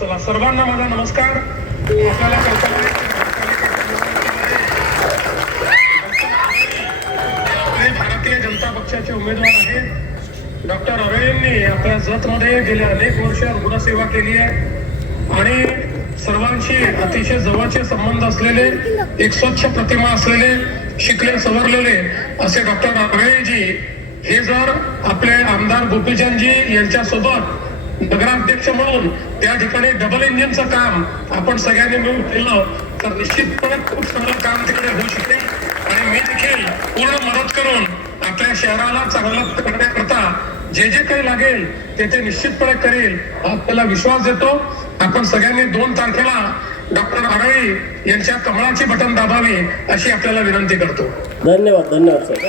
माझा नमस्कार. आपल्याला भारतीय जनता पक्षाचे उमेदवार आहेत. डॉक्टर अरविंदनी आपल्या जतमध्ये गेल्या अनेक वर्ष रुग्णसेवा केली आहे. आणि सर्वांशी अतिशय जवळचे संबंध असलेले एक स्वच्छ प्रतिमा असलेले शिकले सवरलेले असे डॉक्टर अरविंदजी हे जर आपले आमदार गोपीचंदजी यांच्यासोबत नगराध्यक्ष म्हणून त्या ठिकाणी डबल इंजिनचं काम आपण सगळ्यांनी मिळून केलं तर निश्चितपणे खूप चांगलं काम तिकडे होऊ शकेल आणि मी देखील पूर्ण मदत करून आपल्या शहराला चांगलं करण्याकरता जे जे काही लागेल ते ते निश्चितपणे करेल आपल्याला विश्वास देतो. आपण सगळ्यांनी दोन तारखेला डॉक्टर आरळी यांच्या कमळाची बटन दाबावी अशी आपल्याला विनंती करतो. धन्यवाद धन्यवाद सर.